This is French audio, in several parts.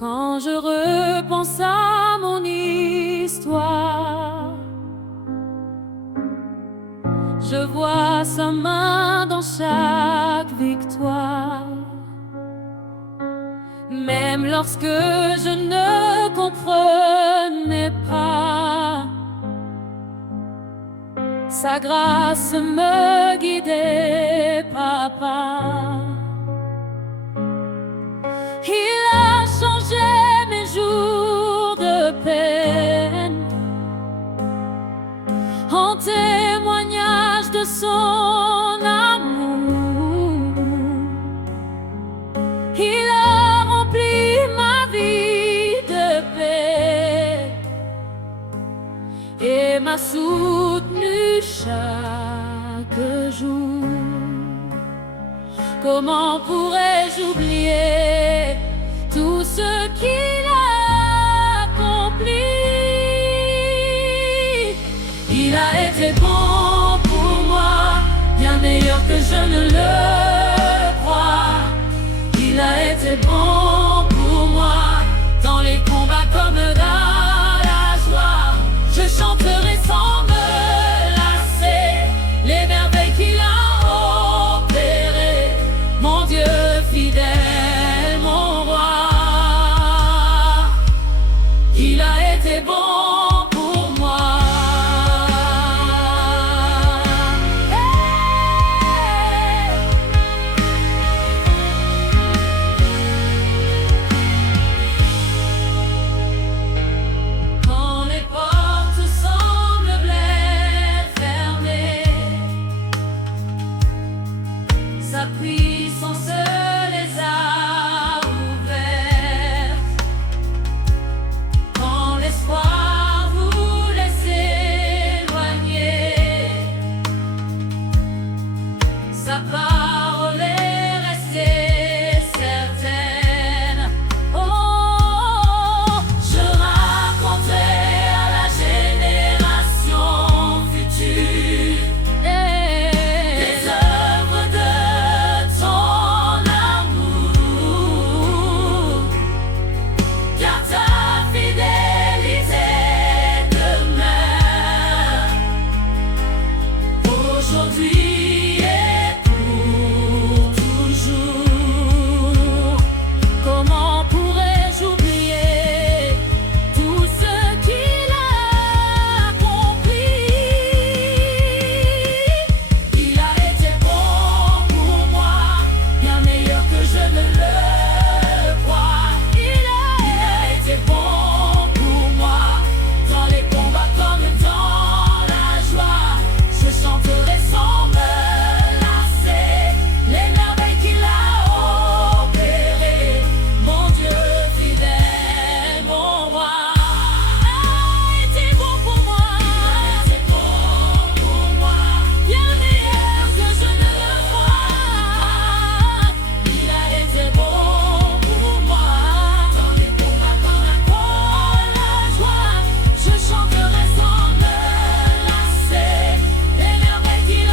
Quand je repense à mon histoire, je vois sa main dans chaque victoire. Même lorsque je ne comprenais pas, sa grâce me guidait pas à pas. Il a changé mes jours de peine en témoignage de son amour. Il a rempli ma vie de paix et m'a soutenu chaque jour. Comment pourrais-je oublier tout ce qu'il a accompli? Il a été bon pour moi, bien meilleur que je ne le crois. Il a été bon pour moi, dans les combats comme dans la joie. Je chanterai sans me lasser les merveilles qu'il a opérées. Mon Dieu fidèle, mon roi, il a été bon pour moi. Quand les portes semblaient fermées, sa puissance les a ouvertes. Quand l'espoir voulait s'éloigner, sa parole est restée certaine. Oh, je raconterai à la génération future les œuvres de ton amour, car ta fidélité demeure aujourd'hui et pour toujours. Comment pourrais-je oublier tout ce qu'il a accompli? Il a été bon pour moi, bien meilleur que je ne le crois. Il a été bon pour moi, dans les combats comme dans la joie. Je chanterai sans me lasser les merveilles qu'il a opérées. Mon Dieu fidèle, mon roi, a été bon pour moi. Il a été bon pour moi, bien meilleur que je ne le crois. Il a été bon pour moi, dans les combats comme la joie. Je chanterai sans me lasser les merveilles qu'il a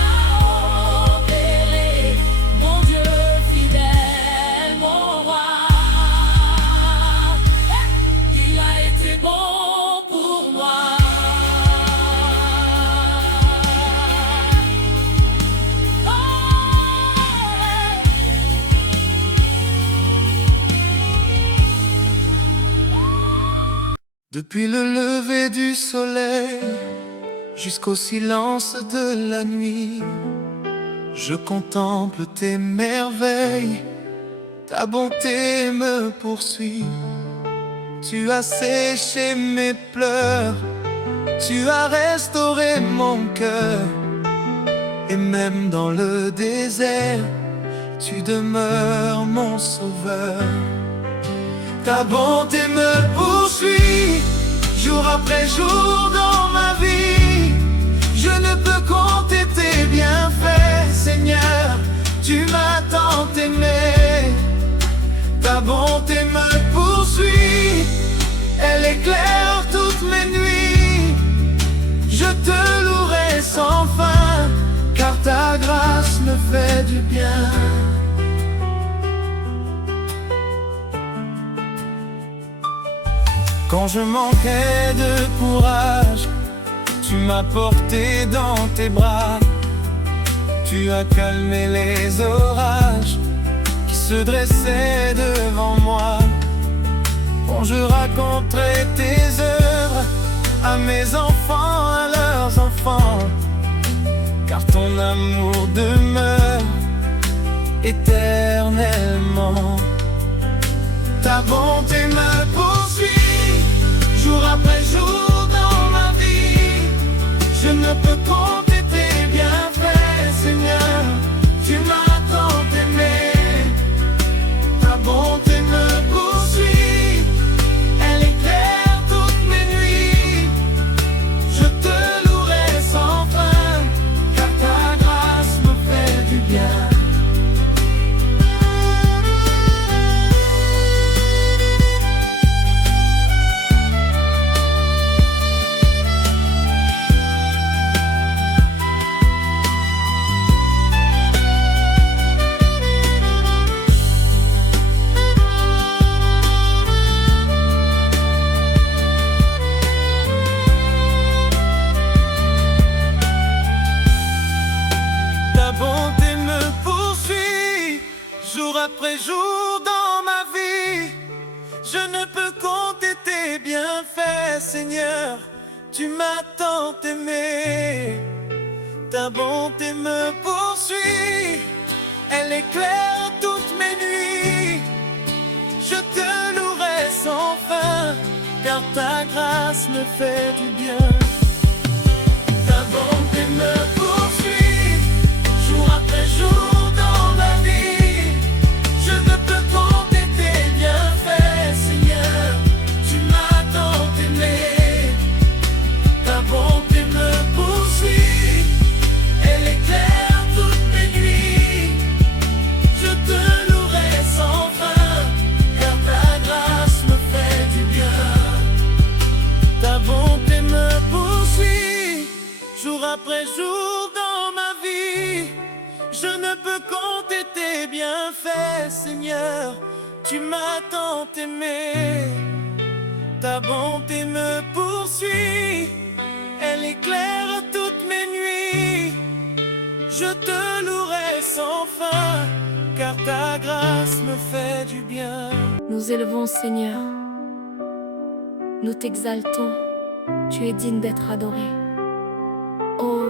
opérées. Mon Dieu fidèle, mon roi, il a été bon pour moi. Depuis le lever du soleil jusqu'au silence de la nuit, je contemple tes merveilles, ta bonté me poursuit. Tu as séché mes pleurs, tu as restauré mon cœur, et même dans le désert, tu demeures mon sauveur. Ta bonté me poursuit, jour après jour dans ma vie. Je ne peux compter tes bienfaits, Seigneur, tu m'as tant aimé. Ta bonté me poursuit, elle éclaire toutes mes nuits. Je te louerai sans fin, car ta grâce me fait du bien. Quand je manquais de courage, tu m'as porté dans tes bras. Tu as calmé les orages qui se dressaient devant moi. Quand je raconterai tes œuvres à mes enfants, à leurs enfants, car ton amour demeure éternellement. Ta bonté me poursuit jour après jour dans ma vie. Je ne peux compter tes bienfaits, Seigneur. Tu m'as tant aimé. Ta bonté me poursuit, elle éclaire toutes mes nuits. Je te louerai sans fin, car ta grâce me fait du bien. Ta bonté me poursuit jour après jour dans ma vie. Je ne peux compter tes bienfaits, Seigneur. Tu m'as tant aimé. Ta bonté me poursuit, elle éclaire toutes mes nuits. Je te louerai sans fin, car ta grâce me fait du bien. Ta bonté me poursuit jour après jour dans ma vie. Je ne peux compter tes bienfaits, Seigneur. Tu m'as tant aimé. Ta bonté me poursuit, elle éclaire toutes mes nuits. Je te louerai sans fin, car ta grâce me fait du bien. Ta bonté me poursuit jour après jour dans ma vie. Je ne peux compter tes bienfaits, Seigneur. Tu m'as tant aimé. Ta bonté me poursuit, elle éclaire toutes mes nuits. Je te louerai sans fin, car ta grâce me fait du bien. Nous élevons, Seigneur, nous t'exaltons, tu es digne d'être adoré. Oh,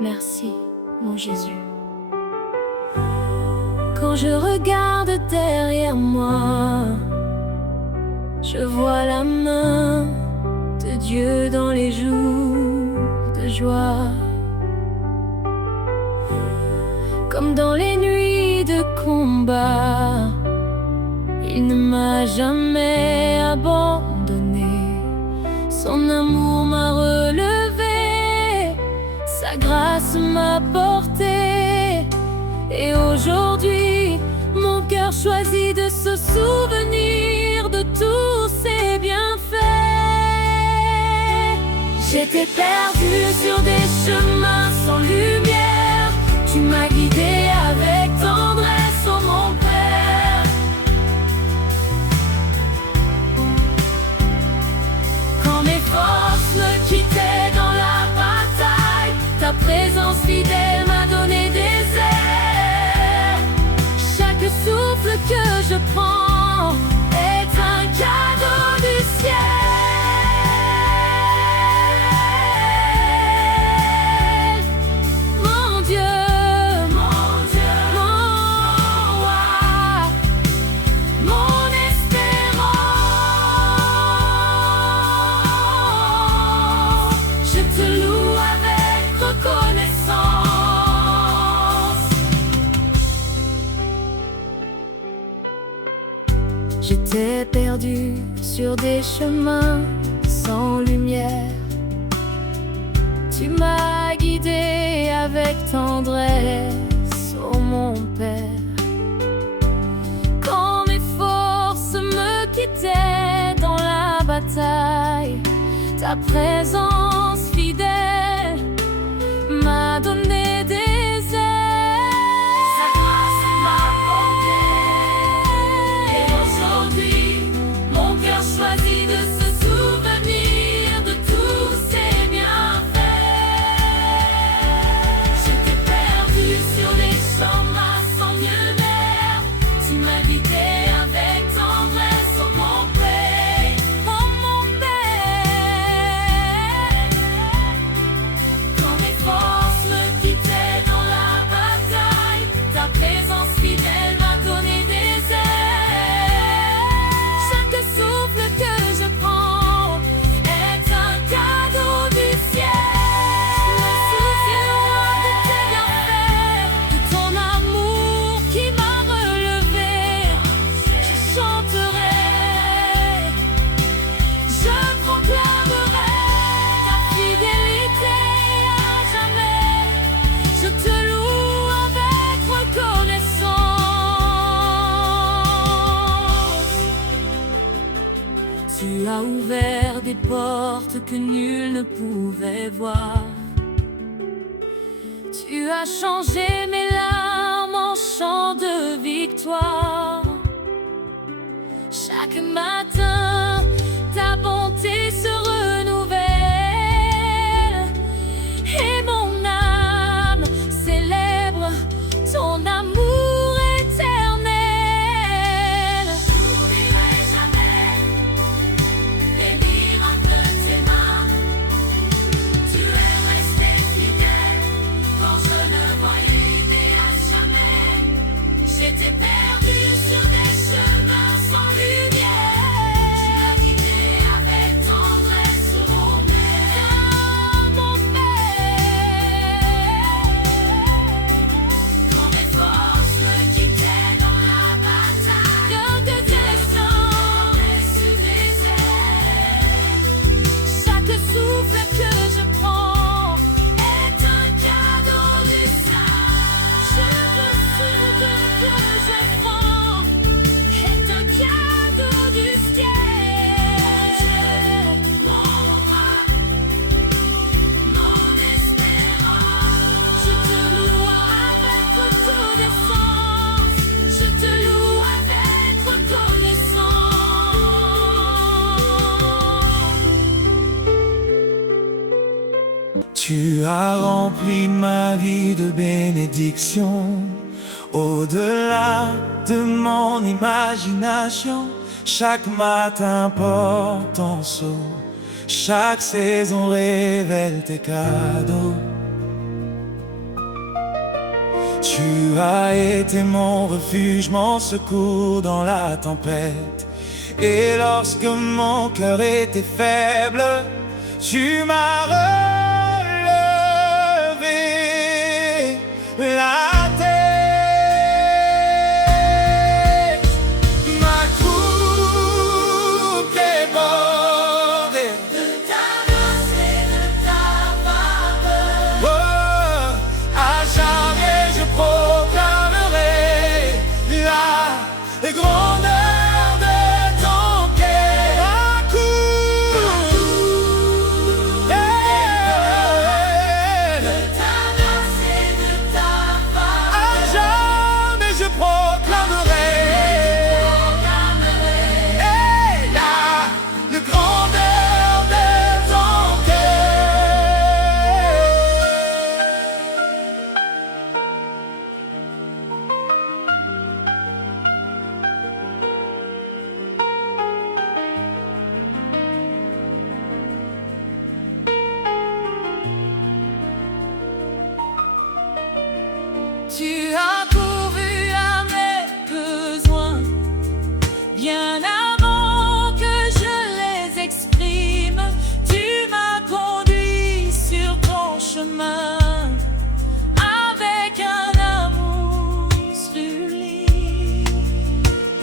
merci, mon Jésus. Quand je regarde derrière moi, je vois la main de Dieu dans les jours de joie. Comme dans les nuits de combat, il ne m'a jamais abandonné. Son amour m'a relevé, sa grâce m'a porté. Et aujourd'hui, mon cœur choisit de se souvenir de tous ses bienfaits. J'étais perdu sur des chemins sans lumière. Tu m'as guidé avec tendresse, oh mon Père. Quand mes forces me quittaient dans la bataille, ta présence fidèle m'a donné des airs. Chaque souffle que je prends est un cadeau du ciel. Mon Dieu, mon roi, mon espérance. Je te loue avec reconnaissance. J'étais perdu sur des chemins sans lumière. Tu m'as guidé avec tendresse, oh mon Père. Quand mes forces me quittaient dans la bataille, ta présence fidèle m'a donné des ailes. Sa grâce m'a porté. Et aujourd'hui, mon cœur choisit de se Tu as ouvert des portes que nul ne pouvait voir. Tu as changé mes larmes en chants de victoire. Chaque matin, ta bonté se renouvelle et mon âme célèbre ton amour éternel. J'oublierai jamais les miracles de tes mains. Tu es resté fidèle quand je ne voyais l'idéal jamais. J'étais perdu sur des chemins sans lumière. Tu m'as guidé avec tendresse au mon père. Quand mes forces me quittaient dans la bataille, de tes sangs sous des ailes. Chaque souffle que je prends est un cadeau du ciel. Chaque souffle que je prends est un cadeau du ciel. Mon roi, mon espérance. Je te loue avec reconnaissance. Je te loue avec reconnaissance. Tu as rempli ma vie de bénédictions. Au-delà de mon imagination, chaque matin porte ton sceau. Chaque saison révèle tes cadeaux. Tu as été mon refuge, mon secours dans la tempête. Et lorsque mon cœur était faible, tu m'as relevé la tête. Ma coupe débordée De ta grâce et de ta faveur. oh, à jamais je proclamerai la grandeur de ton cœur. Ma coupe De ta grâce et de ta à faveur. jamais je proclamerai la grandeur de ton cœur. Tu as pourvu à mes besoins bien avant que je les exprime. Tu m'as conduit sur ton chemin avec un amour sublime.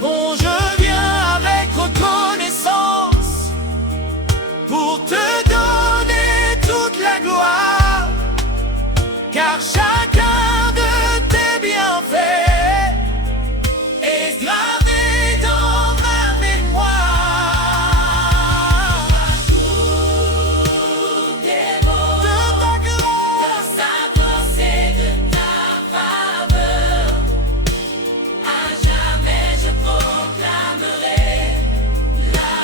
Bon, je viens avec reconnaissance pour te donner toute la gloire, car chacun de tes bienfaits est gravé dans ma mémoire. De ta grâce, Sa grâce et de ta faveur. À jamais je proclamerai la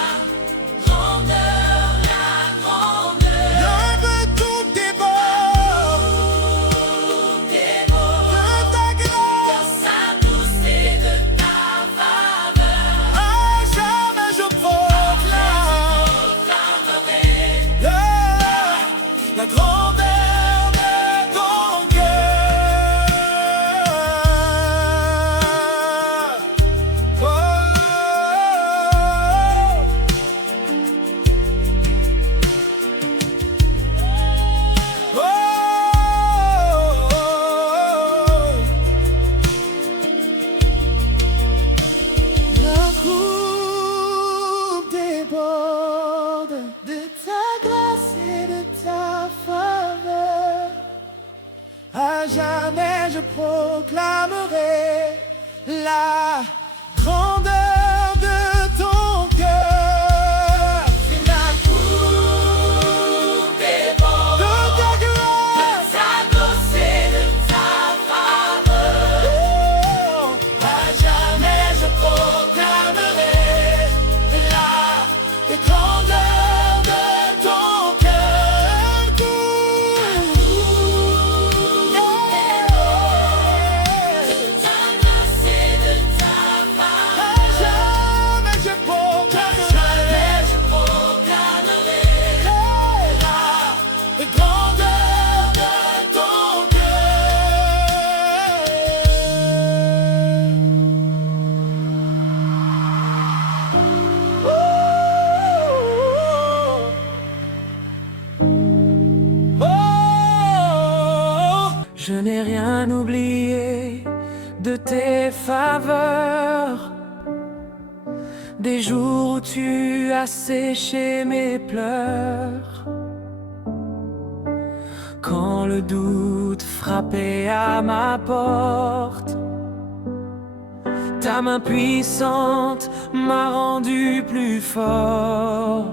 grandeur, la grandeur. de tout débord. De ta grâce, Sa douce et de ta faveur. à jamais je proclame la grandeur de ton cœur. Oh, oh, La coupe déborde de ta grâce et de ta faveur. À jamais je proclamerai la grandeur de ton cœur. rien oublié de tes faveurs, des jours où tu as séché mes pleurs. Quand le doute frappait à ma porte, ta main puissante m'a rendu plus fort.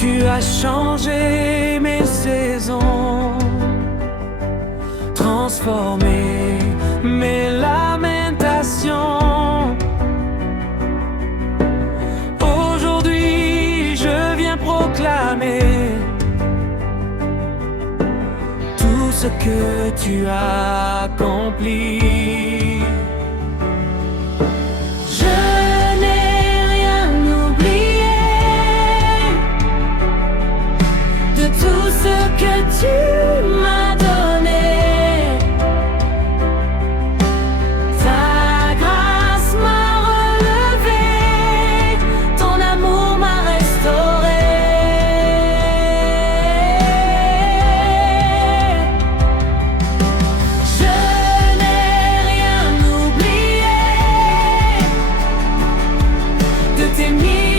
Tu as changé mes saisons, transformé mes lamentations. Aujourd'hui, je viens proclamer tout ce que tu as accompli. Je n'ai rien oublié de tout ce que tu m'as donné. Ta grâce m'a relevé, ton amour m'a restauré. Je n'ai rien oublié de tes miracles.